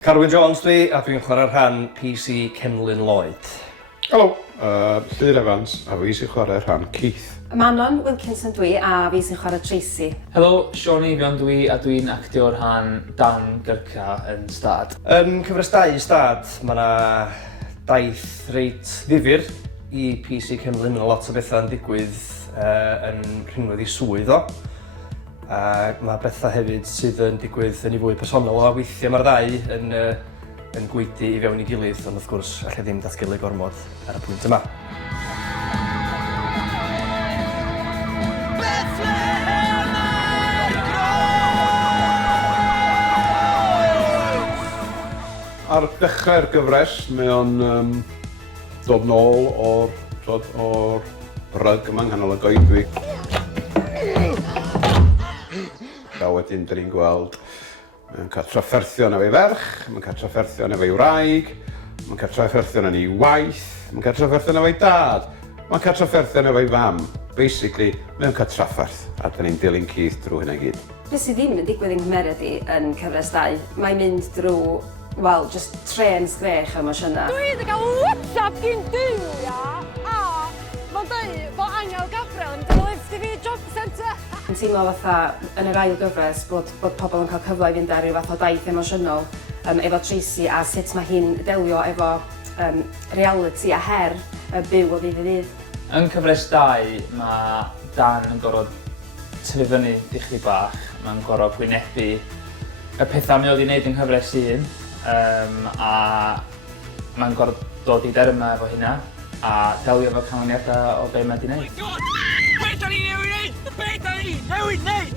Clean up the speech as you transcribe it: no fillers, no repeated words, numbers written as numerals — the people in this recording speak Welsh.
Carwyn Jones dwi, a dwi'n chwarae'r rhan PC Cenlyn Lloyd. Helo, Llyr Evans, a fi sy'n chwarae'r rhan Keith. Manon Wilkinson dwi, a fi sy'n chwarae Tracy. Helo, Sean Eifion dwi, a dwi'n actio'r rhan Dan Gyrca yn STAD. Yn cyfres 2 STAD, mae yna daith reit ddifyr i PC Cenlyn. Mae lot o bethau yn digwydd yn rhywbeth i swydd o. A mae bethau hefyd sydd yn digwydd yn ei fwy personol o weithiau mae'r ddau yn gweithio i fewn i gilydd, ond wrth gwrs allai ddim datgelu gormod ar y pwynt yma. Ar dechrau'r gyfres, mae o'n dod nôl o'r rug yma nghanol y goedwi. A wedyn, dyn ni'n gweld mae'n cael trafferthion efo'i ferch, mae'n cael trafferthion efo'i wraig, mae'n cael trafferthion yn ei waith, mae'n cael trafferthion efo'i dad, mae'n cael trafferthion efo'i fam. Basically, mae'n cael trafferth, a dyn ni'n dilyn Keith drwy hynna gyd. Be sydd ddim yn digwydd yng Nghymru yn cyfres 2, mae'n mynd drwy, wel, just tren sgrech am osiyna. Dwi wedi cael WhatsApp gyn Dulia, a mae'n dweud bod Angel Gabriel yn dod i fi job centre. Yn teimlo fatha yn yr ail gyfres bod pobl yn cael cyfle i fynd ar ryw fath o daith emosiynol efo Tracy a sut mae hi'n delio efo reality a her byw o ddydd i ddydd. Yn cyfres 2, mae Dan yn gorfod tyfu fyny dichrau bach. Mae'n gorfod pwynebu y pethau mae oedd i wneud yng Nghyfres 1, a mae'n gorfod dod i derma efo hynna a delio efo canlyniadau o be mae wedi wneud. Be da ni newid neud? Be da ni newid neud?